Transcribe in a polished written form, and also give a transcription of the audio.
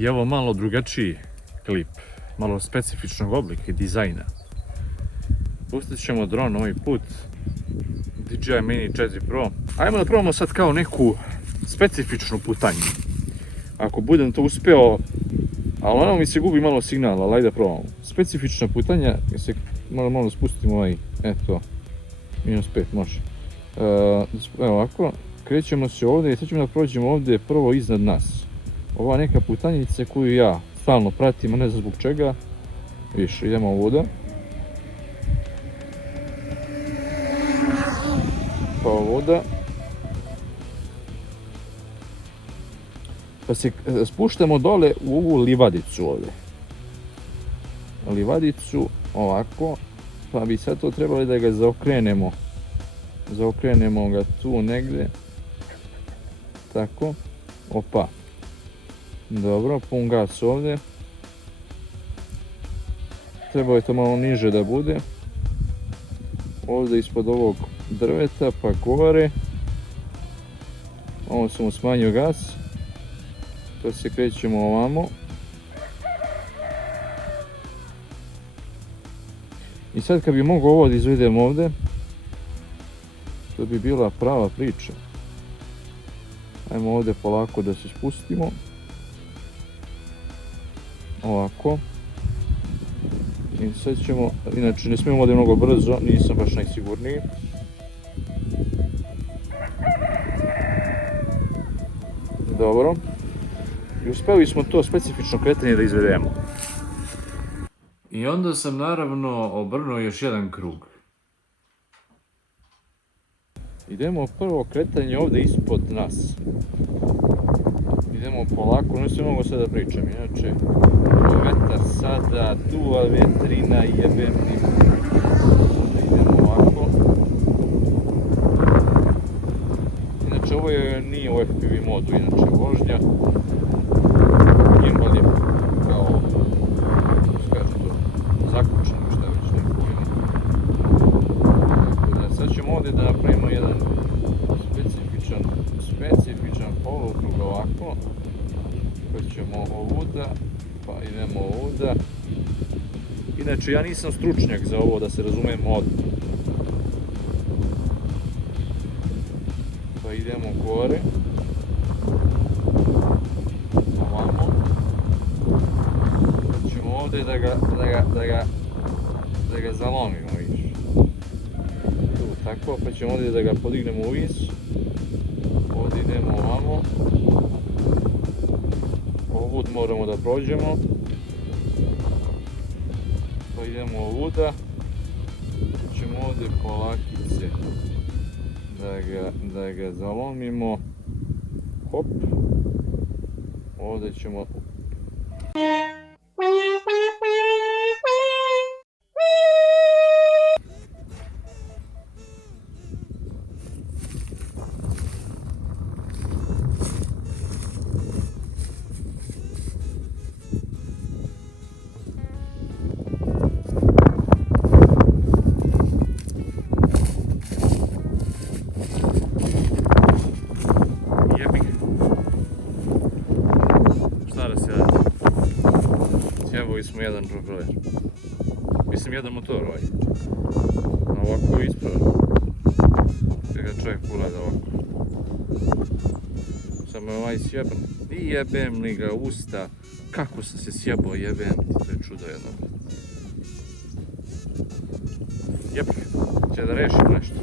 I evo malo drugačiji klip, malo specifičnog oblika i dizajna. Pustit ćemo dron ovaj put, DJI Mini 4 Pro. Ajmo da probamo sad kao neku specifičnu putanju. Ako budem to uspeo, ali ono mi se gubi malo signal, ali ajde da probamo. Specifična putanja, malo da spustimo ovaj, eto, -5 može. Evo ovako, krećemo se ovdje i sad ćemo da prođemo ovdje prvo iznad nas. Ova neka putanjica koju ja stalno pratim, a ne znam zbog čega. Više, idemo ovuda. Pa ovuda. Pa se spuštamo dole u ovu livadicu ovdje. Livadicu, ovako. Pa bi sad to trebali da ga zaokrenemo. Zaokrenemo ga tu negdje. Tako. Opa. Dobro, pun gas ovdje. Trebalo je to malo niže da bude. Ovdje ispod ovog drveta, pa gore. Ovo sam mu smanjio gas. To se krećemo ovamo. I sad kad bi mogao ovo da izvedem ovdje, to bi bila prava priča. Ajmo ovdje polako da se spustimo. Ovako. I sad ćemo, inače ne smijemo ovdje mnogo brzo, nisam baš najsigurniji. Dobro. I uspeli smo to specifično kretanje da izvedemo. I onda sam naravno obrnuo još jedan krug. Idemo prvo kretanje ovdje ispod nas. Idemo polako, ne se mogu sada pričam, inače vetar sada, duva vetrina, jebem ti. Idemo ovako. Inače ovo nije u FPV modu, inače vožnja. Gimbal je kao, skaže to, zaključeno šta već neko ima. Tako da sad ćemo ovdje da napravimo jedan specifičan polukrug ovako. Krećemo ovuda, pa idemo ovuda. Inače ja nisam stručnjak za ovo, da se razumem odmah. Pa idemo gore. Ovamo. Krećemo ovdje da ga zalomimo, vidiš. Tu, tako, pa ćemo ovdje da ga podignemo u vis. Ovdje idemo ovamo. Ovud moramo da prođemo. Pa idemo ovuda. Ćemo ovdje polakice da ga zalomimo. Hop. Ovdje ćemo... Sjebali smo jedan propelер. Mislim jedan motor ovaj. A ovako je ispravan. Kada ga čovjek ugleda ovako. Samo je ovaj sjeban. I jebem li ga usta. Kako sam se sjebao, jebem ti, to je čudo jedno. Jebik, će da rešim nešto.